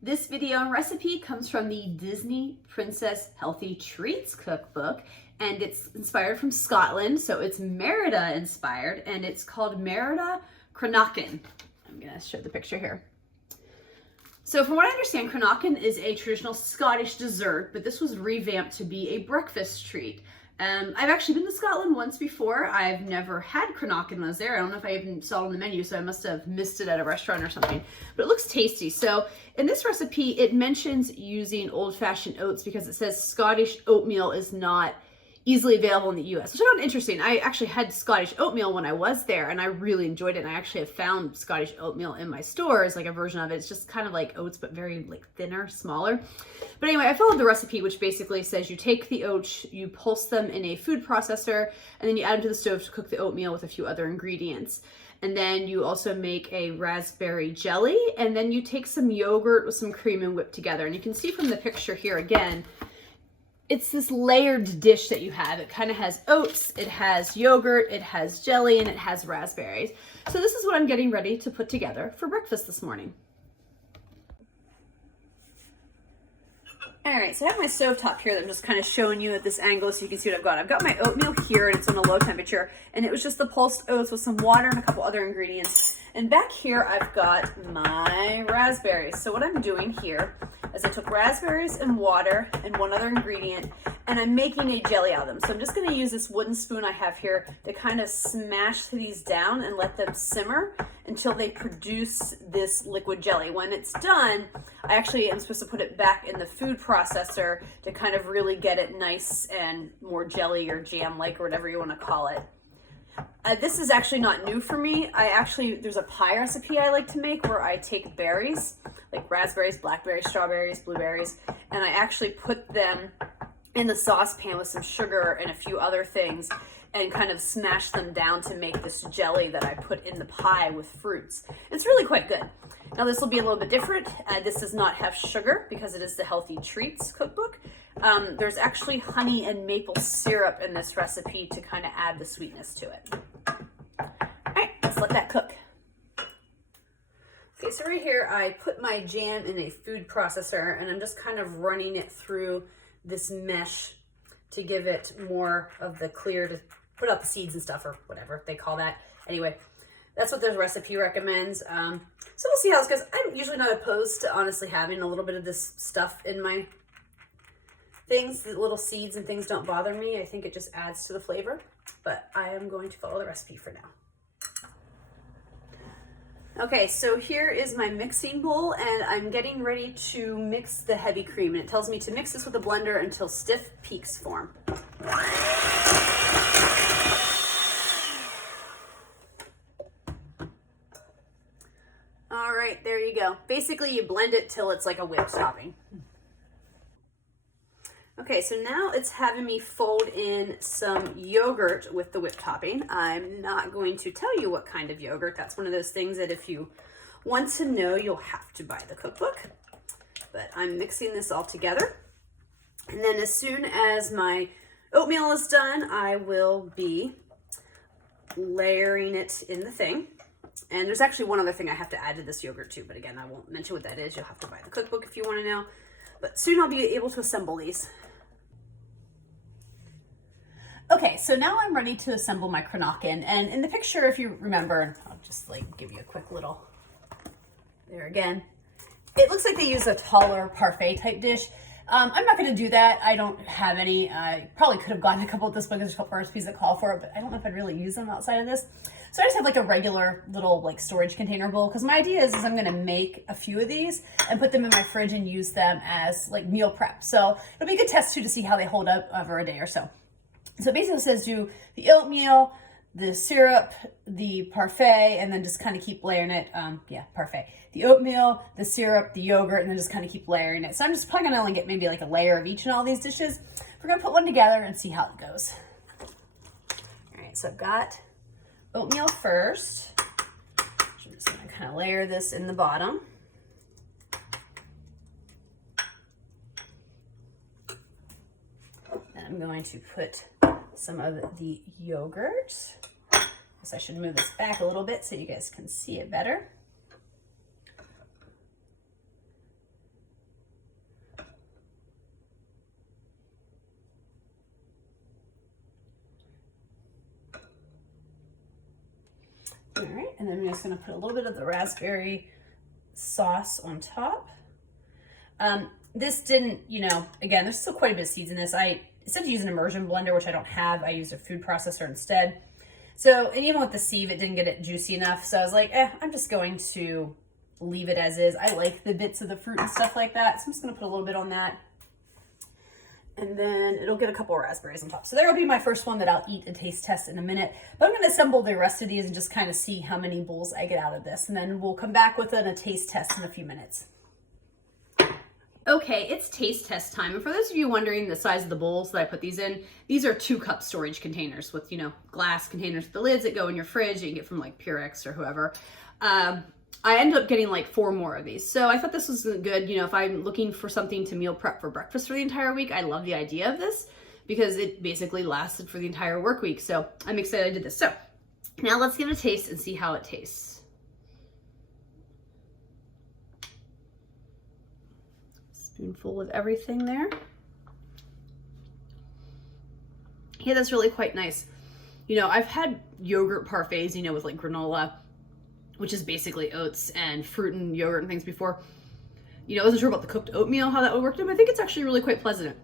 This video and recipe comes from the Disney Princess Healthy Treats cookbook, and it's inspired from Scotland, so it's Merida inspired, and it's called Merida Cranachan. I'm gonna show the picture here. So from what I understand, Cranachan is a traditional Scottish dessert, but this was revamped to be a breakfast treat. I've actually been to Scotland once before. I've never had Cranachan when I was there. I don't know if I even saw it on the menu, so I must have missed it at a restaurant or something. But it looks tasty. So in this recipe, it mentions using old-fashioned oats because it says Scottish oatmeal is not easily available in the US, which I found interesting. I actually had Scottish oatmeal when I was there, and I really enjoyed it. And I actually have found Scottish oatmeal in my stores, like a version of it. It's just kind of like oats, but very like thinner, smaller. But anyway, I followed the recipe, which basically says you take the oats, you pulse them in a food processor, and then you add them to the stove to cook the oatmeal with a few other ingredients. And then you also make a raspberry jelly, and then you take some yogurt with some cream and whip together. And you can see from the picture here again, it's this layered dish that you have. It kind of has oats, it has yogurt, it has jelly, and it has raspberries. So this is what I'm getting ready to put together for breakfast this morning. All right, so I have my stovetop here that I'm just kind of showing you at this angle so you can see what I've got. I've got my oatmeal here, and it's on a low temperature, and it was just the pulsed oats with some water and a couple other ingredients. And back here, I've got my raspberries. So what I'm doing here is I took raspberries and water and one other ingredient, and I'm making a jelly out of them. So I'm just gonna use this wooden spoon I have here to kind of smash these down and let them simmer until they produce this liquid jelly. When it's done, I actually am supposed to put it back in the food processor to kind of really get it nice and more jelly or jam-like or whatever you wanna call it. This is actually not new for me. There's a pie recipe I like to make where I take berries, like raspberries, blackberries, strawberries, blueberries, and I actually put them in the saucepan with some sugar and a few other things and kind of smash them down to make this jelly that I put in the pie with fruits. It's really quite good. Now this will be a little bit different. This does not have sugar because it is the Healthy Treats cookbook. There's actually honey and maple syrup in this recipe to kind of add the sweetness to it. All right, let's let that cook. Okay, so right here, I put my jam in a food processor, and I'm just kind of running it through this mesh to give it more of the clear, to put out the seeds and stuff, or whatever they call that. Anyway, that's what the recipe recommends. So we'll see how this goes. I'm usually not opposed to honestly having a little bit of this stuff in my things. The little seeds and things don't bother me. I think it just adds to the flavor, but I am going to follow the recipe for now. Okay, so here is my mixing bowl, and I'm getting ready to mix the heavy cream, and it tells me to mix this with a blender until stiff peaks form. All right, there you go. Basically, you blend it till it's like a whipped topping. Okay, so now it's having me fold in some yogurt with the whipped topping. I'm not going to tell you what kind of yogurt. That's one of those things that if you want to know, you'll have to buy the cookbook. But I'm mixing this all together. And then as soon as my oatmeal is done, I will be layering it in the thing. And there's actually one other thing I have to add to this yogurt too, but again, I won't mention what that is. You'll have to buy the cookbook if you want to know. But soon I'll be able to assemble these. Okay, so now I'm ready to assemble my Cranachan, and in the picture, if you remember, I'll just like give you a quick little, there again. It looks like they use a taller parfait type dish. I'm not gonna do that. I don't have any. I probably could have gotten a couple at this book. There's a couple recipes that call for it, but I don't know if I'd really use them outside of this. So I just have like a regular little like storage container bowl, because my idea is I'm gonna make a few of these and put them in my fridge and use them as like meal prep. So it'll be a good test too to see how they hold up over a day or so. So basically it says do the oatmeal, the syrup, the parfait, and then just kind of keep layering it. Parfait. The oatmeal, the syrup, the yogurt, and then just kind of keep layering it. So I'm just probably gonna only get maybe like a layer of each in all these dishes. We're gonna put one together and see how it goes. All right, so I've got oatmeal first. I'm just gonna kind of layer this in the bottom. And I'm going to put some of the yogurt. So I should move this back a little bit so you guys can see it better. All right, and then I'm just gonna put a little bit of the raspberry sauce on top. This didn't, you know, again, there's still quite a bit of seeds in this. Instead of using an immersion blender, which I don't have, I used a food processor instead. So, and even with the sieve, it didn't get it juicy enough. So I was like, I'm just going to leave it as is. I like the bits of the fruit and stuff like that. So I'm just gonna put a little bit on that. And then it'll get a couple of raspberries on top. So there'll be my first one that I'll eat and taste test in a minute. But I'm gonna assemble the rest of these and just kind of see how many bowls I get out of this. And then we'll come back with a taste test in a few minutes. Okay, it's taste test time. And for those of you wondering the size of the bowls that I put these in, these are 2-cup storage containers with, you know, glass containers with the lids that go in your fridge that you get from like Purex or whoever. I ended up getting like 4 more of these. So I thought this was good. You know, if I'm looking for something to meal prep for breakfast for the entire week, I love the idea of this because it basically lasted for the entire work week. So I'm excited I did this. So now let's give it a taste and see how it tastes. Spoonful of everything there. Yeah, that's really quite nice. You know, I've had yogurt parfaits, you know, with like granola, which is basically oats and fruit and yogurt and things before. You know, I wasn't sure about the cooked oatmeal, how that would work, but I think it's actually really quite pleasant.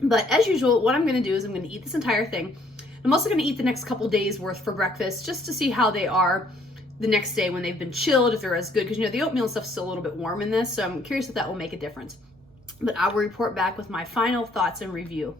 But as usual, what I'm gonna do is I'm gonna eat this entire thing. I'm also gonna eat the next couple days worth for breakfast just to see how they are the next day when they've been chilled, if they're as good, because you know, the oatmeal and stuff's still a little bit warm in this, so I'm curious if that will make a difference. But I will report back with my final thoughts and review.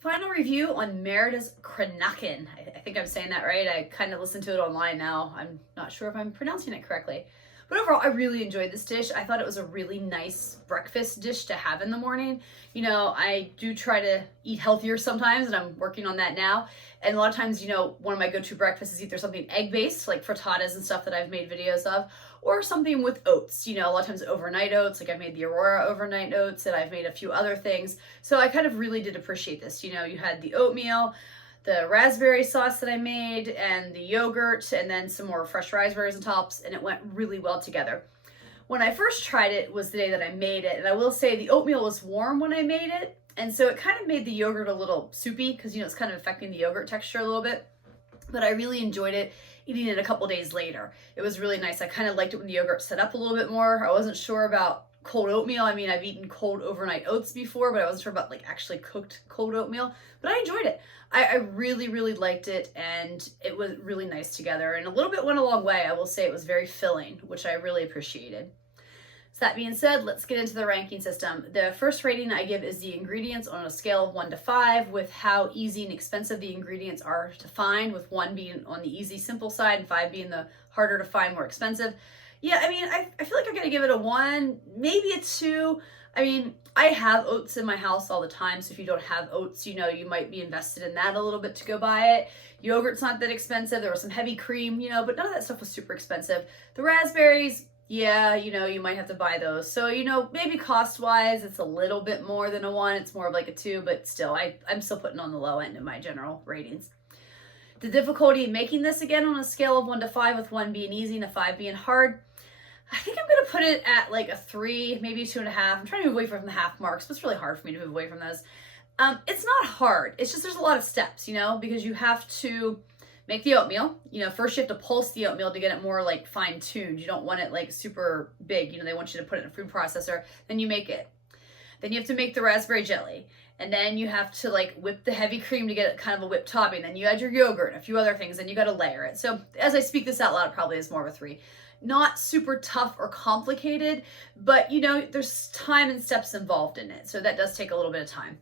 Final review on Merida's Cranachan. I think I'm saying that right. I kind of listened to it online now. I'm not sure if I'm pronouncing it correctly. But overall, I really enjoyed this dish. I thought it was a really nice breakfast dish to have in the morning. You know, I do try to eat healthier sometimes, and I'm working on that now. And a lot of times, you know, one of my go-to breakfasts is either something egg-based, like frittatas and stuff that I've made videos of, or something with oats. You know, a lot of times overnight oats, like I've made the Aurora overnight oats, and I've made a few other things. So I kind of really did appreciate this. You know, you had the oatmeal, the raspberry sauce that I made, and the yogurt, and then some more fresh raspberries on tops, and it went really well together. When I first tried it was the day that I made it, and I will say the oatmeal was warm when I made it, and so it kind of made the yogurt a little soupy, because, you know, it's kind of affecting the yogurt texture a little bit, but I really enjoyed it eating it a couple days later. It was really nice. I kind of liked it when the yogurt set up a little bit more. I wasn't sure about cold oatmeal. I mean, I've eaten cold overnight oats before, but I wasn't sure about like actually cooked cold oatmeal, but I enjoyed it. I really, really liked it, and it was really nice together, and a little bit went a long way. I will say it was very filling, which I really appreciated. So that being said, let's get into the ranking system. The first rating I give is the ingredients on a scale of 1 to 5, with how easy and expensive the ingredients are to find, with 1 being on the easy, simple side, and 5 being the harder to find, more expensive. Yeah, I mean, I feel like I'm gonna give it a 1, maybe a 2. I mean, I have oats in my house all the time, so if you don't have oats, you know, you might be invested in that a little bit to go buy it. Yogurt's not that expensive. There was some heavy cream, you know, but none of that stuff was super expensive. The raspberries, yeah, you know, you might have to buy those. So, you know, maybe cost-wise, it's a little bit more than a 1. It's more of like a 2, but still, I'm still putting on the low end of my general ratings. The difficulty in making this, again, on a scale of 1 to 5, with 1 being easy and a 5 being hard, I think I'm going to put it at like a 3, maybe 2.5. I'm trying to move away from the half marks, but it's really hard for me to move away from those. It's not hard. It's just there's a lot of steps, you know, because you have to make the oatmeal. You know, first you have to pulse the oatmeal to get it more like fine-tuned. You don't want it like super big. You know, they want you to put it in a food processor. Then you make it. Then you have to make the raspberry jelly. And then you have to like whip the heavy cream to get it kind of a whipped topping. Then you add your yogurt and a few other things, and you got to layer it. So as I speak this out loud, it probably is more of a 3. Not super tough or complicated, but you know, there's time and steps involved in it. So that does take a little bit of time.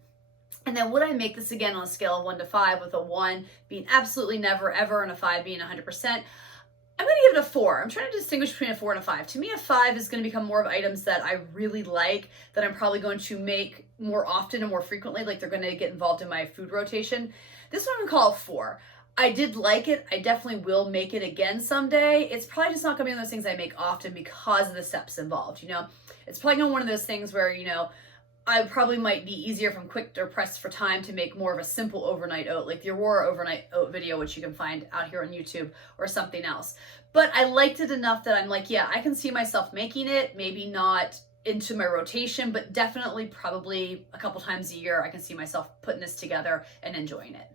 And then would I make this again on a scale of 1 to 5, with a 1 being absolutely never, ever, and a 5 being 100%? I'm going to give it a 4. I'm trying to distinguish between a 4 and a 5. To me, a 5 is going to become more of items that I really like, that I'm probably going to make more often and more frequently, like they're going to get involved in my food rotation. This one I'm going to call a 4. I did like it. I definitely will make it again someday. It's probably just not going to be one of those things I make often because of the steps involved, you know? It's probably going to be one of those things where, you know, I probably might be easier if I'm quick or pressed for time to make more of a simple overnight oat, like the Aurora overnight oat video, which you can find out here on YouTube, or something else. But I liked it enough that I'm like, yeah, I can see myself making it, maybe not into my rotation, but definitely probably a couple times a year, I can see myself putting this together and enjoying it.